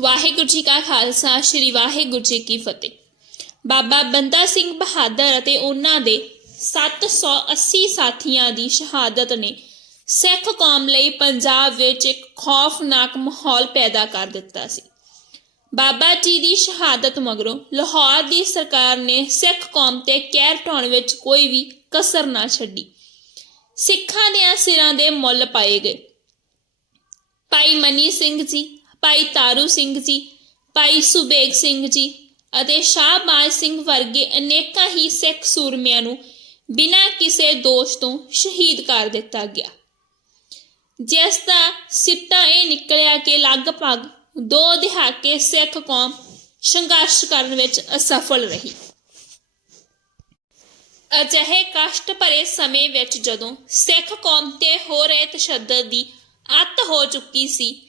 ਵਾਹਿਗੁਰੂ ਜੀ ਕਾ ਖਾਲਸਾ, ਸ੍ਰੀ ਵਾਹਿਗੁਰੂ ਜੀ ਕੀ ਫਤਿਹ। ਬਾਬਾ ਬੰਦਾ ਸਿੰਘ ਬਹਾਦਰ ਅਤੇ ਉਹਨਾਂ ਦੇ 780 ਸਾਥੀਆਂ ਦੀ ਸ਼ਹਾਦਤ ਨੇ ਸਿੱਖ ਕੌਮ ਲਈ ਪੰਜਾਬ ਵਿੱਚ ਇੱਕ ਖੌਫਨਾਕ ਮਾਹੌਲ ਪੈਦਾ ਕਰ ਦਿੱਤਾ ਸੀ। ਬਾਬਾ ਜੀ ਦੀ ਸ਼ਹਾਦਤ ਮਗਰੋਂ ਲਾਹੌਰ ਦੀ ਸਰਕਾਰ ਨੇ ਸਿੱਖ ਕੌਮ ਤੇ ਕਹਿਰ ਢਾਉਣ ਵਿੱਚ ਕੋਈ ਵੀ ਕਸਰ ਨਾ ਛੱਡੀ। ਸਿੱਖਾਂ ਦੇ ਸਿਰਾਂ ਦੇ ਮੁੱਲ ਪਾਏ ਗਏ। ਭਾਈ ਮਨੀ ਸਿੰਘ ਜੀ ਭਾਈ ਤਾਰੂ ਸਿੰਘ ਜੀ, ਭਾਈ ਸੁਬੇਗ ਸਿੰਘ ਜੀ ਅਤੇ ਸ਼ਾਹਬਾਜ਼ ਸਿੰਘ ਵਰਗੇ ਅਨੇਕਾਂ ਹੀ ਸਿੱਖ ਸੂਰਮਿਆਂ ਨੂੰ ਬਿਨਾਂ ਕਿਸੇ ਦੋਸ਼ ਤੋਂ ਸ਼ਹੀਦ ਕਰ ਦਿੱਤਾ ਗਿਆ। ਜਿਸ ਦਾ ਸਿੱਟਾ ਇਹ ਨਿਕਲਿਆ ਕਿ ਲਗਭਗ ਦੋ ਦਹਾਕੇ ਸਿੱਖ ਕੌਮ ਸੰਘਰਸ਼ ਕਰਨ ਵਿੱਚ ਅਸਫਲ ਰਹੀ। ਅਜਿਹੇ ਕਸ਼ਟ ਭਰੇ ਸਮੇਂ ਵਿੱਚ ਜਦੋਂ ਸਿੱਖ ਕੌਮ ਤੇ ਹੋ ਰਹੇ ਤਸ਼ੱਦਦ ਦੀ ਅੱਤ ਹੋ ਚੁੱਕੀ ਸੀ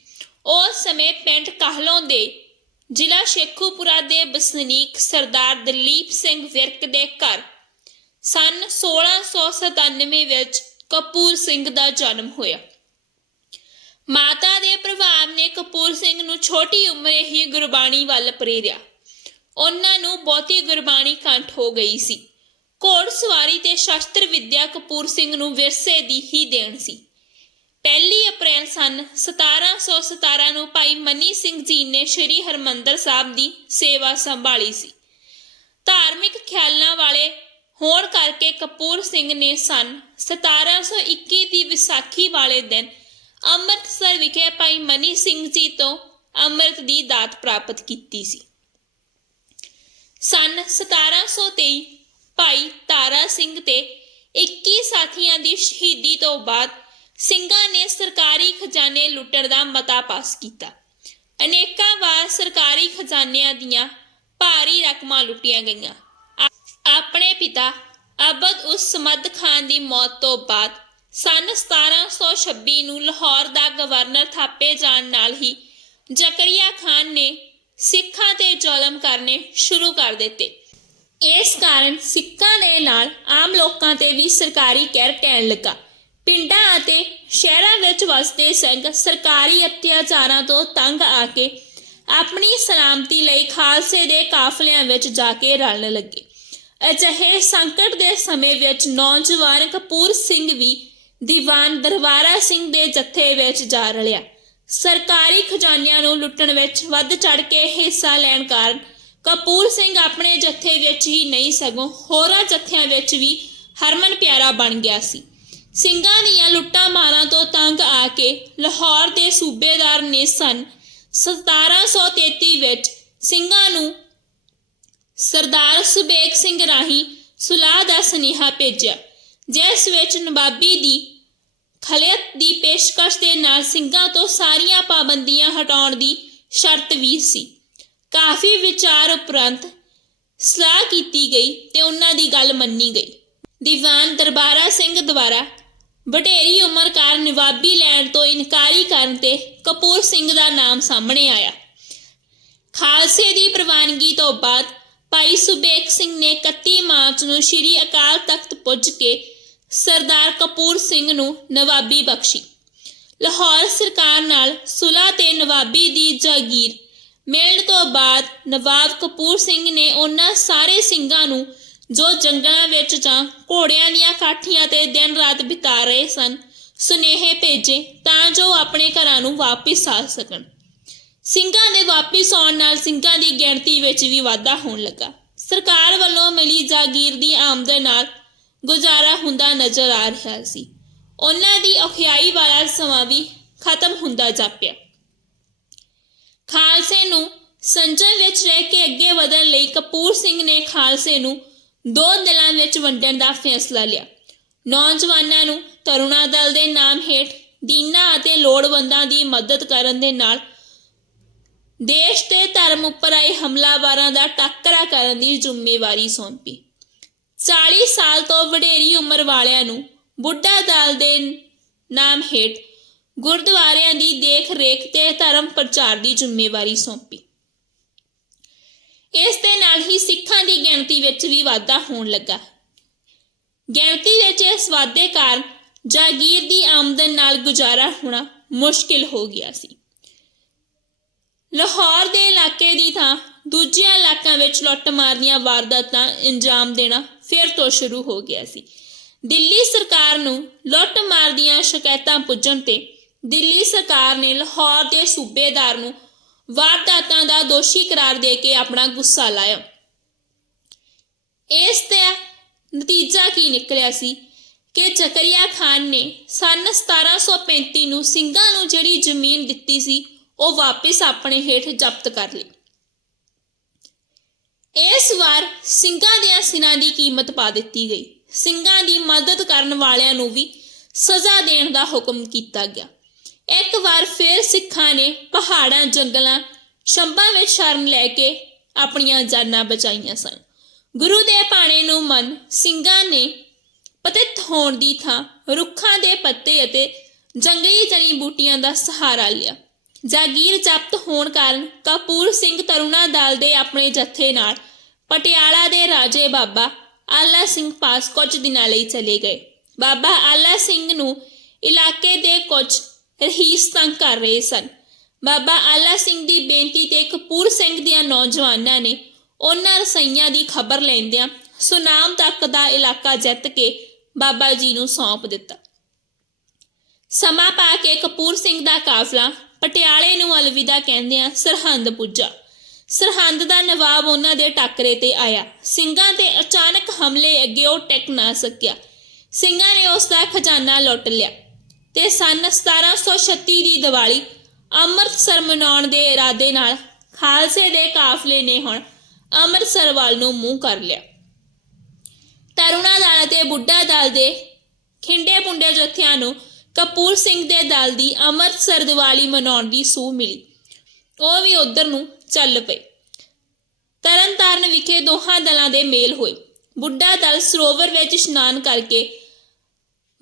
ਉਸ ਸਮੇਂ ਪਿੰਡ ਕਾਹਲੋਂ ਦੇ ਜ਼ਿਲ੍ਹਾ ਸ਼ੇਖੂਪੁਰਾ ਦੇ ਵਸਨੀਕ ਸਰਦਾਰ ਦਲੀਪ ਸਿੰਘ ਵਿਰਕ ਦੇ ਘਰ ਸਨ 1697 ਵਿੱਚ ਕਪੂਰ ਸਿੰਘ ਦਾ ਜਨਮ ਹੋਇਆ। ਮਾਤਾ ਦੇ ਪ੍ਰਭਾਵ ਨੇ ਕਪੂਰ ਸਿੰਘ ਨੂੰ ਛੋਟੀ ਉਮਰੇ ਹੀ ਗੁਰਬਾਣੀ ਵੱਲ ਪ੍ਰੇਰਿਆ। ਉਹਨਾਂ ਨੂੰ ਬਹੁਤੀ ਗੁਰਬਾਣੀ ਕੰਠ ਹੋ ਗਈ ਸੀ। ਘੋੜ ਸਵਾਰੀ ਤੇ ਸ਼ਸਤਰ ਵਿੱਦਿਆ ਕਪੂਰ ਸਿੰਘ ਨੂੰ ਵਿਰਸੇ ਦੀ ਹੀ ਦੇਣ ਸੀ। ਪਹਿਲੀ ਅਪ੍ਰੈਲ ਸਨ 1717 ਨੂੰ ਭਾਈ ਮਨੀ ਸਿੰਘ ਜੀ ਨੇ ਸ੍ਰੀ ਹਰਮੰਦਰ ਸਾਹਿਬ ਦੀ ਸੇਵਾ ਸੰਭਾਲੀ ਸੀ। ਧਾਰਮਿਕ ਖਿਆਲਾਂ ਵਾਲੇ ਹੋਣ ਕਰਕੇ ਕਪੂਰ ਸਿੰਘ ਨੇ ਸਨ 1721 ਦੀ ਵਿਸਾਖੀ ਵਾਲੇ ਦਿਨ ਅੰਮ੍ਰਿਤਸਰ ਵਿਖੇ ਭਾਈ ਮਨੀ ਸਿੰਘ ਜੀ ਤੋਂ ਅੰਮ੍ਰਿਤ ਦੀ ਦਾਤ ਪ੍ਰਾਪਤ ਕੀਤੀ ਸੀ। ਸਨ 1723 ਭਾਈ ਤਾਰਾ ਸਿੰਘ ਤੇ 21 ਸਾਥੀਆਂ ਦੀ ਸ਼ਹੀਦੀ ਤੋਂ ਬਾਅਦ ਸਿੰਘਾਂ ਨੇ ਸਰਕਾਰੀ ਖਜ਼ਾਨੇ ਲੁੱਟਣ ਦਾ ਮਤਾ ਪਾਸ ਕੀਤਾ। ਅਨੇਕਾਂ ਵਾਰ ਸਰਕਾਰੀ ਖਜ਼ਾਨਿਆਂ ਦੀਆਂ ਭਾਰੀ ਰਕਮਾਂ ਲੁੱਟੀਆਂ ਗਈਆਂ। ਆਪਣੇ ਪਿਤਾ ਅਬਦ ਉਸ ਸਮਦ ਖਾਨ ਦੀ ਮੌਤ ਤੋਂ ਬਾਅਦ ਸਨ 1726 ਨੂੰ ਲਾਹੌਰ ਦਾ ਗਵਰਨਰ ਥਾਪੇ ਜਾਣ ਨਾਲ ਹੀ ਜ਼ਕਰੀਆ ਖਾਨ ਨੇ ਸਿੱਖਾਂ ਤੇ ਜ਼ੁਲਮ ਕਰਨੇ ਸ਼ੁਰੂ ਕਰ ਦਿੱਤੇ। ਇਸ ਕਾਰਨ ਸਿੱਖਾਂ ਦੇ ਨਾਲ ਆਮ ਲੋਕਾਂ ਤੇ ਵੀ ਸਰਕਾਰੀ ਕਹਿਰ ਟੈਣ ਲੱਗਾ। ਪਿੰਡਾਂ ਅਤੇ ਸ਼ਹਿਰਾਂ ਵਿੱਚ ਵਸਦੇ ਸਿੰਘ ਸਰਕਾਰੀ ਅਤਿਆਚਾਰਾਂ ਤੋਂ ਤੰਗ ਆ ਕੇ ਆਪਣੀ ਸਲਾਮਤੀ ਲਈ ਖਾਲਸੇ ਦੇ ਕਾਫਲਿਆਂ ਵਿੱਚ ਜਾ ਕੇ ਰਲਣ ਲੱਗੇ। ਅਜਿਹੇ ਸੰਕਟ ਦੇ ਸਮੇਂ ਵਿੱਚ ਨੌਜਵਾਨ ਕਪੂਰ ਸਿੰਘ ਵੀ ਦੀਵਾਨ ਦਰਬਾਰਾ ਸਿੰਘ ਦੇ ਜੱਥੇ ਵਿੱਚ ਜਾ ਰਲਿਆ। ਸਰਕਾਰੀ ਖਜ਼ਾਨਿਆਂ ਨੂੰ ਲੁੱਟਣ ਵਿੱਚ ਵੱਧ ਚੜ ਕੇ ਹਿੱਸਾ ਲੈਣ ਕਾਰਨ ਕਪੂਰ ਸਿੰਘ ਆਪਣੇ ਜੱਥੇ ਵਿੱਚ ਹੀ ਨਹੀਂ ਸਗੋਂ ਹੋਰਾਂ ਜੱਥਿਆਂ ਵਿੱਚ ਵੀ ਹਰਮਨ ਪਿਆਰਾ ਬਣ ਗਿਆ ਸੀ। ਸਿੰਘਾਂ ਦੀਆਂ ਲੁੱਟਾਂ ਮਾਰਾਂ ਤੋਂ ਤੰਗ ਆ ਕੇ ਲਾਹੌਰ ਦੇ ਸੂਬੇਦਾਰ ਨੇ ਸਨ। 1733 ਵਿੱਚ ਸਿੰਘਾਂ ਨੂੰ ਸਰਦਾਰ ਸੁਬੇਗ ਸਿੰਘ ਰਾਹੀਂ ਸੁਲਾਹ ਦਾ ਸੁਨੇਹਾ ਭੇਜਿਆ, ਜਿਸ ਵਿੱਚ ਨਵਾਬੀ ਦੀ ਖਲਿਅਤ ਦੀ ਪੇਸ਼ਕਸ਼ ਦੇ ਨਾਲ ਸਿੰਘਾਂ ਤੋਂ ਸਾਰੀਆਂ ਪਾਬੰਦੀਆਂ ਹਟਾਉਣ ਦੀ ਸ਼ਰਤ ਵੀ ਸੀ। ਕਾਫੀ ਵਿਚਾਰ ਉਪਰੰਤ ਸਲਾਹ ਕੀਤੀ ਗਈ ਤੇ ਉਹਨਾਂ ਦੀ ਗੱਲ ਮੰਨੀ ਗਈ। ਦੀਵਾਨ ਦਰਬਾਰਾ ਸਿੰਘ ਦੁਆਰਾ ਵਡੇਰੀ ਉਮਰ ਕਾਰਨ ਨਵਾਬੀ ਲੈਣ ਤੋਂ ਇਨਕਾਰੀ ਕਰਨ ਤੇ ਕਪੂਰ ਸਿੰਘ ਦਾ ਨਾਮ ਸਾਹਮਣੇ ਆਇਆ। ਖਾਲਸੇ ਦੀ ਪ੍ਰਵਾਨਗੀ ਤੋਂ ਬਾਅਦ ਭਾਈ ਸੁਬੇਗ ਸਿੰਘ ਨੇ 31 ਮਾਰਚ ਨੂੰ ਸ੍ਰੀ ਅਕਾਲ ਤਖਤ ਪੁੱਜ ਕੇ ਸਰਦਾਰ ਕਪੂਰ ਸਿੰਘ ਨੂੰ ਨਵਾਬੀ ਬਖਸ਼ੀ। ਲਾਹੌਰ ਸਰਕਾਰ ਨਾਲ ਸੁਲ੍ਹਾ ਤੇ ਨਵਾਬੀ ਦੀ ਜਾਗੀਰ। ਮਿਲਣ ਤੋਂ ਬਾਅਦ ਨਵਾਬ ਕਪੂਰ ਸਿੰਘ ਨੇ ਉਹਨਾਂ ਸਾਰੇ ਸਿੰਘਾਂ ਨੂੰ ਜੋ ਜੰਗਲਾਂ ਵਿੱਚ ਜਾਂ ਘੋੜਿਆਂ ਦੀਆਂ ਕਾਠੀਆਂ ਤੇ ਦਿਨ ਰਾਤ ਬਿਤਾ ਰਹੇ ਸਨ, ਸੁਨੇਹੇ ਭੇਜੇ ਤਾਂ ਜੋ ਆਪਣੇ ਘਰਾਂ ਨੂੰ ਵਾਪਸ ਆ ਸਕਣ। ਸਿੰਘਾਂ ਦੇ ਵਾਪਸ ਆਉਣ ਨਾਲ ਸਿੰਘਾਂ ਦੀ ਗਿਣਤੀ ਵਿੱਚ ਵੀ ਵਾਧਾ ਹੋਣ ਲੱਗਾ। ਸਰਕਾਰ ਵੱਲੋਂ ਮਿਲੀ ਜਾਗੀਰ ਦੀ ਆਮਦਨ ਨਾਲ ਗੁਜ਼ਾਰਾ ਹੁੰਦਾ ਨਜ਼ਰ ਆ ਰਿਹਾ ਸੀ। ਉਹਨਾਂ ਦੀ ਔਖਿਆਈ ਵਾਲਾ ਸਮਾਂ ਵੀ ਖਤਮ ਹੁੰਦਾ ਜਾਪਿਆ। ਖਾਲਸੇ ਨੂੰ ਸੰਜਮ ਵਿੱਚ ਰਹਿ ਕੇ ਅੱਗੇ ਵਧਣ ਲਈ ਕਪੂਰ ਸਿੰਘ ਨੇ ਖਾਲਸੇ ਨੂੰ ਦੋ ਦਲਾਂ ਵਿੱਚ ਵੰਡਣ ਦਾ ਫੈਸਲਾ ਲਿਆ। ਨੌਜਵਾਨਾਂ ਨੂੰ ਤਰੁਣਾ ਦਲ ਦੇ ਨਾਮ ਹੇਠ ਦੀਨਾ ਅਤੇ ਲੋੜਵੰਦਾਂ ਦੀ ਮਦਦ ਕਰਨ ਦੇ ਨਾਲ ਦੇਸ਼ ਤੇ ਧਰਮ ਉੱਪਰ ਆਏ ਹਮਲਾਵਰਾਂ ਦਾ ਟੱਕਰਾ ਕਰਨ ਦੀ ਜ਼ਿੰਮੇਵਾਰੀ ਸੌਂਪੀ। 40 ਸਾਲ ਤੋਂ ਵਡੇਰੀ ਉਮਰ ਵਾਲਿਆਂ ਨੂੰ ਬੁੱਢਾ ਦਲ ਦੇ ਨਾਮ ਹੇਠ ਗੁਰਦੁਆਰਿਆਂ ਦੀ ਦੇਖ ਰੇਖ ਤੇ ਧਰਮ ਪ੍ਰਚਾਰ ਦੀ ਜ਼ਿੰਮੇਵਾਰੀ ਸੌਂਪੀ। ਇਸ ਦੇ ਨਾਲ ਹੀ ਸਿੱਖਾਂ ਦੀ ਗਿਣਤੀ ਵਿੱਚ ਵੀ ਵਾਧਾ ਹੋਣ ਲੱਗਾ। ਗਿਣਤੀ ਵਿੱਚ ਇਸ ਵਾਧੇ ਕਾਰਨ ਜਾਗੀਰ ਦੀ ਆਮਦਨ ਨਾਲ ਗੁਜ਼ਾਰਾ ਹੋਣਾ ਮੁਸ਼ਕਿਲ ਹੋ ਗਿਆ ਸੀ। ਲਾਹੌਰ ਇਲਾਕੇ ਦੀ ਥਾਂ ਦੂਜਿਆਂ ਇਲਾਕਿਆਂ ਵਿੱਚ ਲੁੱਟਮਾਰ ਦੀਆਂ ਵਾਰਦਾਤਾਂ ਅੰਜਾਮ ਦੇਣਾ ਫਿਰ ਤੋਂ ਸ਼ੁਰੂ ਹੋ ਗਿਆ ਸੀ। ਦਿੱਲੀ ਸਰਕਾਰ ਨੂੰ ਲੁੱਟਮਾਰ ਦੀਆਂ ਸ਼ਿਕਾਇਤਾਂ ਪੁੱਜਣ ਤੇ ਦਿੱਲੀ ਸਰਕਾਰ ਨੇ ਲਾਹੌਰ ਦੇ ਸੂਬੇਦਾਰ ਨੂੰ ਵਾਰਦਾਤਾਂ ਦਾ ਦੋਸ਼ੀ ਕਰਾਰ ਦੇ ਕੇ ਆਪਣਾ ਗੁੱਸਾ ਲਾਇਆ। ਇਸ ਦਾ ਨਤੀਜਾ ਕੀ ਨਿਕਲਿਆ ਸੀ? ਕਿ ਜ਼ਕਰੀਆ ਖਾਨ ਨੇ ਸਨ 1735 ਨੂੰ ਸਿੰਘਾਂ ਨੂੰ ਜਿਹੜੀ ਜ਼ਮੀਨ ਦਿੱਤੀ ਸੀ, ਉਹ ਵਾਪਸ ਆਪਣੇ ਹੇਠ ਜ਼ਬਤ ਕਰ ਲਈ। ਇਸ ਵਾਰ ਸਿੰਘਾਂ ਦੇ ਸਿਰਾਂ ਦੀ ਕੀਮਤ ਪਾ ਦਿੱਤੀ ਗਈ। ਸਿੰਘਾਂ ਦੀ ਮਦਦ ਕਰਨ ਵਾਲਿਆਂ ਨੂੰ ਵੀ ਸਜ਼ਾ ਦੇਣ ਦਾ ਹੁਕਮ ਕੀਤਾ ਗਿਆ। ਇੱਕ ਵਾਰ ਫਿਰ ਸਿੱਖਾਂ ਨੇ ਪਹਾੜਾਂ, ਜੰਗਲਾਂ, ਸ਼ੰਭਾਂ ਵਿੱਚ ਸ਼ਰਨ ਲੈ ਕੇ ਆਪਣੀਆਂ ਜਾਨਾਂ ਬਚਾਈਆਂ ਸਨ। ਗੁਰੂ ਦੇ ਪਾਣੇ ਨੂੰ ਮਨ ਸਿੰਘਾਂ ਨੇ ਪਤਿਤ ਹੋਣ ਦੀ ਥਾਂ ਰੁੱਖਾਂ ਦੇ ਪੱਤੇ ਅਤੇ ਜੰਗਲੀ ਜੜੀ ਬੂਟੀਆਂ ਦਾ ਸਹਾਰਾ ਲਿਆ। ਜਾਗੀਰ ਜ਼ਬਤ ਹੋਣ ਕਾਰਨ ਕਪੂਰ ਸਿੰਘ ਤਰੁਣਾ ਦਲ ਦੇ ਆਪਣੇ ਜੱਥੇ ਨਾਲ ਪਟਿਆਲਾ ਦੇ ਰਾਜੇ ਬਾਬਾ ਆਲਾ ਸਿੰਘ ਪਾਸ ਕੁਝ ਦਿਨਾਂ ਲਈ ਚਲੇ ਗਏ। ਬਾਬਾ ਆਲਾ ਸਿੰਘ ਨੂੰ ਇਲਾਕੇ ਦੇ ਕੁਝ ਰਹੀਸ ਤੰਗ ਕਰ ਰਹੇ ਸਨ। ਬਾਬਾ ਆਲਾ ਸਿੰਘ ਦੀ ਬੇਨਤੀ ਤੇ ਕਪੂਰ ਸਿੰਘ ਦੀਆਂ ਨੌਜਵਾਨਾਂ ਨੇ ਉਹਨਾਂ ਰਸਈਆਂ ਦੀ ਖਬਰ ਲੈਂਦਿਆਂ ਸੁਨਾਮ ਤੱਕ ਦਾ ਇਲਾਕਾ ਜਿੱਤ ਕੇ ਬਾਬਾ ਜੀ ਨੂੰ ਸੌਂਪ ਦਿੱਤਾ। ਸਮਾਂ ਪਾ ਕੇ ਕਪੂਰ ਸਿੰਘ ਦਾ ਕਾਫਲਾ ਪਟਿਆਲੇ ਨੂੰ ਅਲਵਿਦਾ ਕਹਿੰਦਿਆਂ ਸਰਹੰਦ ਪੁੱਜਾ। ਸਰਹੰਦ ਦਾ ਨਵਾਬ ਉਹਨਾਂ ਦੇ ਟੱਕਰੇ ਤੇ ਆਇਆ। ਸਿੰਘਾਂ ਦੇ ਅਚਾਨਕ ਹਮਲੇ ਅੱਗੇ ਉਹ ਟਿਕ ਨਾ ਸਕਿਆ। ਸਿੰਘਾਂ ਨੇ ਉਸ ਦਾ ਖਜ਼ਾਨਾ ਲੁੱਟ ਲਿਆ। ਤੇ ਸਨ 1736 ਦੀ ਦੀਵਾਲੀ ਅੰਮ੍ਰਿਤਸਰ ਮਨਾਉਣ ਦੇ ਇਰਾਦੇ ਨਾਲ ਖਾਲਸੇ ਦੇ ਕਾਫਲੇ ਨੇ ਹੁਣ ਅੰਮ੍ਰਿਤਸਰ ਵੱਲ ਨੂੰ ਮੂੰਹ ਕਰ ਲਿਆ। ਤਰੁਣਾ ਦਲ ਤੇ ਬੁੱਢਾ ਦਲ ਦੇ ਖਿੰਡੇ ਪੁੰਡੇ ਜਥਿਆਂ ਨੂੰ ਕਪੂਰ ਸਿੰਘ ਦੇ ਦਲ ਦੀ ਅੰਮ੍ਰਿਤਸਰ ਦੀਵਾਲੀ ਮਨਾਉਣ ਦੀ ਸੂਹ ਮਿਲੀ। ਉਹ ਵੀ ਉਧਰ ਨੂੰ ਚੱਲ ਪਏ। ਤਰਨਤਾਰਨ ਵਿਖੇ ਦੋਹਾਂ ਦਲਾਂ ਦੇ ਮੇਲ ਹੋਏ। ਬੁੱਢਾ ਦਲ ਸਰੋਵਰ ਵਿੱਚ ਇਸ਼ਨਾਨ ਕਰਕੇ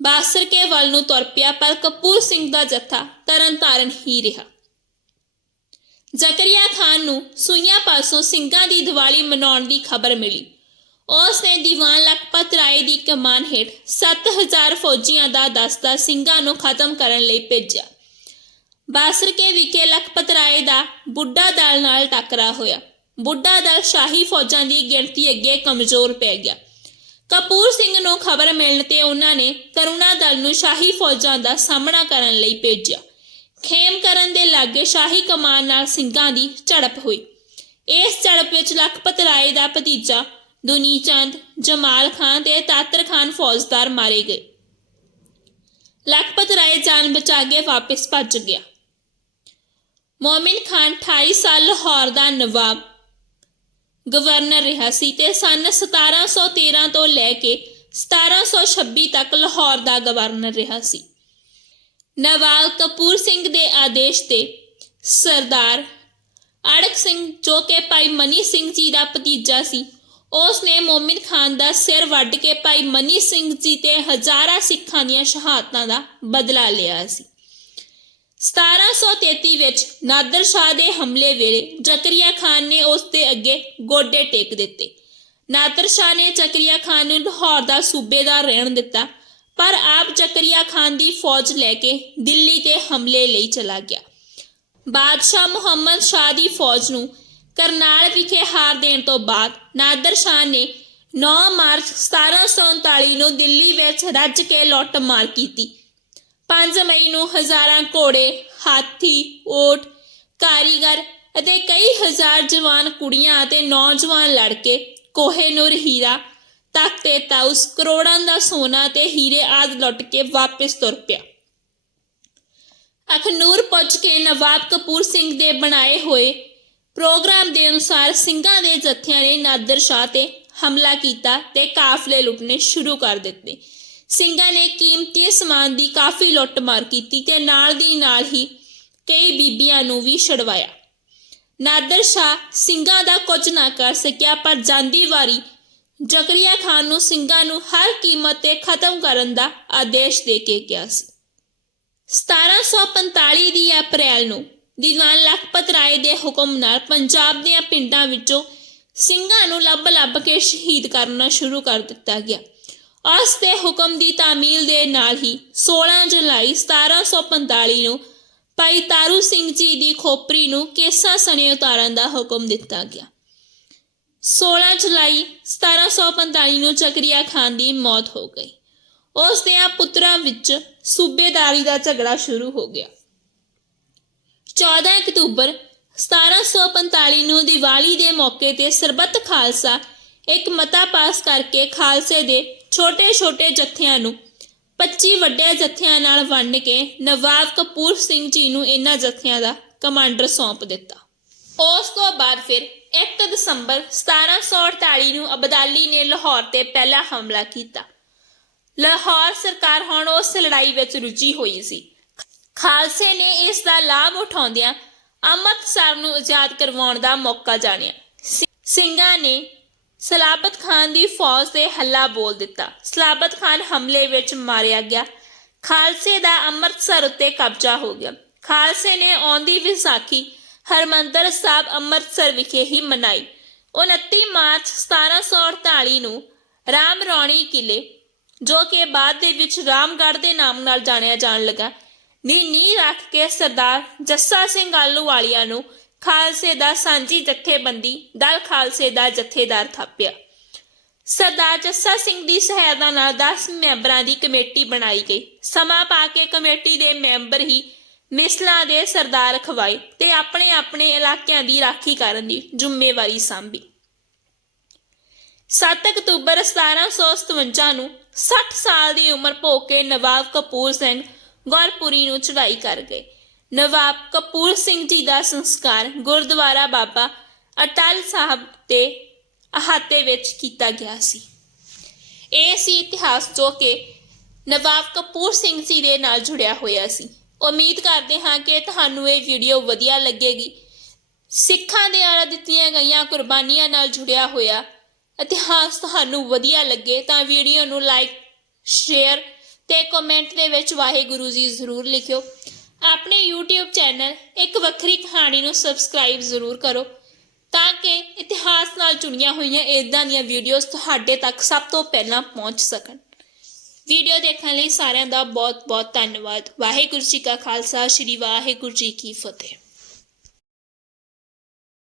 ਬਾਸਰਕੇ ਵੱਲ ਨੂੰ ਤੁਰ ਪਿਆ, ਪਰ ਕਪੂਰ ਸਿੰਘ ਦਾ ਜੱਥਾ ਤਰਨਤਾਰਨ ਹੀ ਰਿਹਾ। ਜ਼ਕਰੀਆ ਖਾਨ ਨੂੰ ਸੂਈਆਂ ਪਾਸੋਂ ਸਿੰਘਾਂ ਦੀ ਦੀਵਾਲੀ ਮਨਾਉਣ ਦੀ ਖਬਰ ਮਿਲੀ। ਉਸ ਨੇ ਦੀਵਾਨ ਲਖਪਤ ਰਾਏ ਦੀ ਕਮਾਨ ਹੇਠ 7000 ਫੌਜੀਆਂ ਦਾ ਦਸਤਾ ਸਿੰਘਾਂ ਨੂੰ ਖਤਮ ਕਰਨ ਲਈ ਭੇਜਿਆ। ਬਾਸਰਕੇ ਵਿਖੇ ਲਖਪਤ ਰਾਏ ਦਾ ਬੁੱਢਾ ਦਲ ਨਾਲ ਟੱਕਰਾ ਹੋਇਆ। ਬੁੱਢਾ ਦਲ ਸ਼ਾਹੀ ਫੌਜਾਂ ਦੀ ਗਿਣਤੀ ਅੱਗੇ ਕਮਜ਼ੋਰ ਪੈ ਗਿਆ। ਕਪੂਰ ਸਿੰਘ ਨੂੰ ਖਬਰ ਮਿਲਣ ਤੇ ਉਹਨਾਂ ਨੇ ਕਰੁਣਾ ਦਲ ਨੂੰ ਸ਼ਾਹੀ ਫੌਜਾਂ ਦਾ ਸਾਹਮਣਾ ਕਰਨ ਲਈ ਭੇਜਿਆ। ਖੇਮ ਕਰਨ ਦੇ ਲਾਗੇ ਸ਼ਾਹੀ ਕਮਾਨ ਨਾਲ ਸਿੰਘਾਂ ਦੀ ਝੜਪ ਹੋਈ। ਇਸ ਝੜਪ ਵਿੱਚ ਲਖਪਤ ਰਾਏ ਦਾ ਭਤੀਜਾ ਦੁਨੀ ਚੰਦ ਜਮਾਲ ਖਾਨ ਤੇ ਤਾਤਰ ਖਾਨ ਫੌਜਦਾਰ ਮਾਰੇ ਗਏ। ਲਖਪਤ ਰਾਏ ਜਾਨ ਬਚਾ ਕੇ ਵਾਪਸ ਭੱਜ ਗਿਆ। ਮੋਮਿਨ ਖਾਨ 28 ਸਾਲ ਲਾਹੌਰ ਦਾ ਨਵਾਬ ਗਵਰਨਰ ਰਿਹਾ ਸੀ ਤੇ ਸਨ 1713 ਤੋਂ ਲੈ ਕੇ 1726 ਤੱਕ ਲਾਹੌਰ ਦਾ ਗਵਰਨਰ ਰਿਹਾ ਸੀ। ਨਵਾਬ ਕਪੂਰ ਸਿੰਘ ਦੇ ਆਦੇਸ਼ ਤੇ ਸਰਦਾਰ ਅੜਕ ਸਿੰਘ, ਜੋ ਕਿ ਭਾਈ ਮਨੀ ਸਿੰਘ ਜੀ ਦਾ ਭਤੀਜਾ ਸੀ, ਉਸ ਨੇ ਮੋਮਿਨ ਖਾਨ ਦਾ ਸਿਰ ਵੱਢ ਕੇ ਭਾਈ ਮਨੀ ਸਿੰਘ ਜੀ ਤੇ ਹਜ਼ਾਰਾਂ ਸਿੱਖਾਂ ਦੀਆਂ ਸ਼ਹਾਦਤਾਂ ਦਾ ਬਦਲਾ ਲਿਆ ਸੀ। 1733 ਵਿੱਚ ਨਾਦਰ ਸ਼ਾਹ ਦੇ ਹਮਲੇ ਵੇਲੇ ਜ਼ਕਰੀਆ ਖਾਨ ਨੇ ਉਸ ਦੇ ਅੱਗੇ ਗੋਡੇ ਟੇਕ ਦਿੱਤੇ। ਨਾਦਰ ਸ਼ਾਹ ਨੇ ਜ਼ਕਰੀਆ ਖਾਨ ਨੂੰ ਲਾਹੌਰ ਦਾ ਸੂਬੇਦਾਰ ਰਹਿਣ ਦਿੱਤਾ, ਪਰ ਆਪ ਜ਼ਕਰੀਆ ਖਾਨ ਦੀ ਫੌਜ ਲੈ ਕੇ ਦਿੱਲੀ ਤੇ ਹਮਲੇ ਲਈ ਚਲਾ ਗਿਆ। ਬਾਦਸ਼ਾਹ ਮੁਹੰਮਦ ਸ਼ਾਹ ਦੀ ਫੌਜ ਨੂੰ ਕਰਨਾਲ ਵਿਖੇ ਹਾਰ ਦੇਣ ਤੋਂ ਬਾਅਦ ਨਾਦਰ ਸ਼ਾਹ ਨੇ 9 ਮਾਰਚ 1739 ਨੂੰ ਦਿੱਲੀ ਵਿੱਚ ਰੱਜ ਕੇ ਲੁੱਟ ਮਾਰ ਕੀਤੀ। 5 ਮਈ ਨੂੰ ਹਜ਼ਾਰਾਂ ਘੋੜੇ, ਹਾਥੀ, ਓਟ, ਕਾਰੀਗਰ ਅਤੇ ਕਈ ਹਜ਼ਾਰ ਜਵਾਨ ਕੁੜੀਆਂ ਅਤੇ ਨੌਜਵਾਨ ਲੜਕੇ ਕੋਹੇਨੂਰ ਹੀਰਾ, ਤਖਤੇ ਤਾਉਸ ਕਰੋੜਾਂ ਦਾ ਸੋਨਾ ਤੇ ਹੀਰੇ ਆਦ ਲੁੱਟ ਕੇ ਵਾਪਸ ਤੁਰ ਪਿਆ। ਅਖਨੂਰ ਪਹੁੰਚ ਕੇ ਨਵਾਬ ਕਪੂਰ ਸਿੰਘ ਦੇ ਬਣਾਏ ਹੋਏ ਪ੍ਰੋਗਰਾਮ ਦੇ ਅਨੁਸਾਰ ਸਿੰਘਾਂ ਦੇ ਜਥਿਆਂ ਨੇ ਨਾਦਰ ਸ਼ਾਹ ਤੇ ਹਮਲਾ ਕੀਤਾ ਤੇ ਕਾਫਲੇ ਲੁੱਟਣੇ ਸ਼ੁਰੂ ਕਰ ਦਿੱਤੇ। ਸਿੰਘਾਂ ਨੇ ਕੀਮਤੀ ਸਮਾਨ ਦੀ ਕਾਫੀ ਲੁੱਟਮਾਰ ਕੀਤੀ ਤੇ ਨਾਲ ਦੀ ਨਾਲ ਹੀ ਕਈ ਬੀਬੀਆਂ ਨੂੰ ਵੀ ਛਡਵਾਇਆ। ਨਾਦਰ ਸ਼ਾਹ ਸਿੰਘਾਂ ਦਾ ਕੁਝ ਨਾ ਕਰ ਸਕਿਆ, ਪਰ ਜਾਂਦੀ ਵਾਰੀ ਜ਼ਕਰੀਆ ਖਾਨ ਨੂੰ ਸਿੰਘਾਂ ਨੂੰ ਹਰ ਕੀਮਤ ਤੇ ਖਤਮ ਕਰਨ ਦਾ ਆਦੇਸ਼ ਦੇ ਕੇ ਗਿਆ ਸੀ। 1745 ਦੀ ਅਪ੍ਰੈਲ ਨੂੰ ਦੀਵਾਨ ਲਖਪਤ ਰਾਏ ਦੇ ਹੁਕਮ ਨਾਲ ਪੰਜਾਬ ਦੀਆਂ ਪਿੰਡਾਂ ਵਿੱਚੋਂ ਸਿੰਘਾਂ ਨੂੰ ਲੱਭ-ਲੱਭ ਕੇ ਸ਼ਹੀਦ ਕਰਨਾ ਸ਼ੁਰੂ ਕਰ ਦਿੱਤਾ ਗਿਆ। ਉਸ ਦੇ ਹੁਕਮ ਦੀ ਤਾਮੀਲ ਦੇ ਨਾਲ ਹੀ 16 ਜੁਲਾਈ 1745 ਨੂੰ ਭਾਈ ਤਾਰੂ ਸਿੰਘ ਜੀ ਦੀ ਖੋਪਰੀ ਨੂੰ ਕੇਸਾਂ ਸਣੇ ਉਤਾਰਨ ਦਾ ਹੁਕਮ ਦਿੱਤਾ ਗਿਆ। 16 ਜੁਲਾਈ 1745 ਨੂੰ ਚਕਰੀਆ ਖਾਨ ਦੀ ਮੌਤ ਹੋ ਗਈ। ਉਸ ਦੇ ਪੁੱਤਰਾਂ ਵਿੱਚ ਸੂਬੇਦਾਰੀ ਦਾ ਝਗੜਾ ਸ਼ੁਰੂ ਹੋ ਗਿਆ। 14 ਅਕਤੂਬਰ 1745 ਨੂੰ ਦੀਵਾਲੀ ਦੇ ਮੌਕੇ ਤੇ ਸਰਬੱਤ ਖਾਲਸਾ ਇੱਕ ਮਤਾ ਪਾਸ ਕਰਕੇ ਖਾਲਸੇ ਦੇ ਛੋਟੇ-ਛੋਟੇ ਜਥਿਆਂ ਨੂੰ 25 ਵੱਡੇ ਜਥਿਆਂ ਨਾਲ ਵੰਡ ਕੇ ਨਵਾਬ ਕਪੂਰ ਸਿੰਘ ਜੀ ਨੂੰ ਇਹਨਾਂ ਜਥਿਆਂ ਦਾ ਕਮਾਂਡਰ ਸੌਂਪ ਦਿੱਤਾ। ਉਸ ਤੋਂ ਬਾਅਦ ਫਿਰ 1 ਦਸੰਬਰ 1748 ਨੂੰ ਅਬਦਾਲੀ ਨੇ ਲਾਹੌਰ ਤੇ ਪਹਿਲਾ ਹਮਲਾ ਕੀਤਾ। ਲਾਹੌਰ ਸਰਕਾਰ ਹੁਣ ਉਸ ਲੜਾਈ ਵਿੱਚ ਰੁੱਝੀ ਹੋਈ ਸੀ। ਖਾਲਸੇ ਨੇ ਇਸ ਦਾ ਲਾਭ ਉਠਾਉਂਦਿਆਂ ਅੰਮ੍ਰਿਤਸਰ ਨੂੰ ਆਜ਼ਾਦ ਕਰਵਾਉਣ ਦਾ ਮੌਕਾ ਜਾਣਿਆ। ਸਿੰਘਾਂ ਨੇ ਸਲਾਬਤ ਖਾਨ ਦੀ ਫੌਜ ਤੇ ਹੱਲਾ ਬੋਲ ਦਿੱਤਾ। ਸਲਾਬਤ ਖਾਨ ਹਮਲੇ ਵਿੱਚ ਮਾਰਿਆ ਗਿਆ। ਖਾਲਸੇ ਦਾ ਅੰਮ੍ਰਿਤਸਰ ਉੱਤੇ ਕਬਜ਼ਾ ਹੋ ਗਿਆ। ਖਾਲਸੇ ਨੇ ਆਉਂਦੀ ਵਿਸਾਖੀ ਹਰਮੰਦਰ ਸਾਹਿਬ ਅੰਮ੍ਰਿਤਸਰ ਵਿਖੇ ਹੀ ਮਨਾਈ। 29 ਮਾਰਚ 1748 ਨੂੰ ਰਾਮ ਰੌਣੀ ਕਿਲੇ, ਜੋ ਕਿ ਬਾਅਦ ਦੇ ਵਿੱਚ ਰਾਮਗੜ੍ਹ ਦੇ ਨਾਮ ਨਾਲ ਜਾਣਿਆ ਜਾਣ ਲੱਗਾ। ਦੀ ਨੀਂਹ ਰੱਖ ਕੇ ਸਰਦਾਰ ਜੱਸਾ ਸਿੰਘ ਆਲੂਵਾਲੀਆ ਨੂੰ ਖਾਲਸੇ ਦਾ ਸਾਂਝੀ ਜਥੇਬੰਦੀ, ਦਲ ਖਾਲਸੇ ਦਾ ਜਥੇਦਾਰ ਥਾਪਿਆ। ਸਰਦਾਰ ਜੱਸਾ ਸਿੰਘ ਦੀ ਸਹਾਇਤਾ ਨਾਲ 10 ਮੈਂਬਰਾਂ ਦੀ ਕਮੇਟੀ ਬਣਾਈ ਗਈ। ਸਮਾਂ ਪਾ ਕੇ ਕਮੇਟੀ ਦੇ ਮੈਂਬਰ ਹੀ ਮਿਸਲਾਂ ਦੇ ਸਰਦਾਰ ਖਵਾਏ ਤੇ ਆਪਣੇ ਆਪਣੇ ਇਲਾਕਿਆਂ ਦੀ ਰਾਖੀ ਕਰਨ ਦੀ ਜ਼ਿੰਮੇਵਾਰੀ ਸੰਭੀ। 7 ਅਕਤੂਬਰ 1757 ਨੂੰ 60 ਸਾਲ ਦੀ ਉਮਰ ਭੋਗ ਕੇ ਨਵਾਬ ਕਪੂਰ ਸਿੰਘ ਗੌਰਪੁਰੀ ਨੂੰ ਚੜਾਈ ਕਰ ਗਏ। ਨਵਾਬ ਕਪੂਰ ਸਿੰਘ ਜੀ ਦਾ ਸੰਸਕਾਰ ਗੁਰਦੁਆਰਾ ਬਾਬਾ ਅਟਲ ਸਾਹਿਬ ਦੇ ਅਹਾਤੇ ਵਿੱਚ ਕੀਤਾ ਗਿਆ ਸੀ। ਇਹ ਸੀ ਇਤਿਹਾਸ ਜੋ ਕਿ ਨਵਾਬ ਕਪੂਰ ਸਿੰਘ ਜੀ ਦੇ ਨਾਲ ਜੁੜਿਆ ਹੋਇਆ ਸੀ। ਉਮੀਦ ਕਰਦੇ ਹਾਂ ਕਿ ਤੁਹਾਨੂੰ ਇਹ ਵੀਡੀਓ ਵਧੀਆ ਲੱਗੇਗੀ। ਸਿੱਖਾਂ ਦੇ ਆਰਾ ਦਿੱਤੀਆਂ ਗਈਆਂ ਕੁਰਬਾਨੀਆਂ ਨਾਲ ਜੁੜਿਆ ਹੋਇਆ ਇਤਿਹਾਸ ਤੁਹਾਨੂੰ ਵਧੀਆ ਲੱਗੇ ਤਾਂ ਵੀਡੀਓ ਨੂੰ ਲਾਈਕ ਸ਼ੇਅਰ ਤੇ ਕਮੈਂਟ ਦੇ ਵਿੱਚ ਵਾਹਿਗੁਰੂ ਜੀ ਜ਼ਰੂਰ ਲਿਖਿਓ। ਆਪਣੇ YouTube ਚੈਨਲ ਇੱਕ ਵੱਖਰੀ ਕਹਾਣੀ ਨੂੰ ਸਬਸਕ੍ਰਾਈਬ ਜ਼ਰੂਰ ਕਰੋ ਤਾਂ ਕਿ ਇਤਿਹਾਸ ਨਾਲ ਜੁੜੀਆਂ ਹੋਈਆਂ ਇਦਾਂ ਦੀਆਂ ਵੀਡੀਓਜ਼ ਤੁਹਾਡੇ ਤੱਕ ਸਭ ਤੋਂ ਪਹਿਲਾਂ ਪਹੁੰਚ ਸਕਣ। ਵੀਡੀਓ ਦੇਖਣ ਲਈ ਸਾਰਿਆਂ ਦਾ ਬਹੁਤ ਬਹੁਤ ਧੰਨਵਾਦ। ਵਾਹਿਗੁਰੂ ਜੀ ਕਾ ਖਾਲਸਾ, ਸ੍ਰੀ ਵਾਹਿਗੁਰੂ ਜੀ ਕੀ ਫਤਿਹ।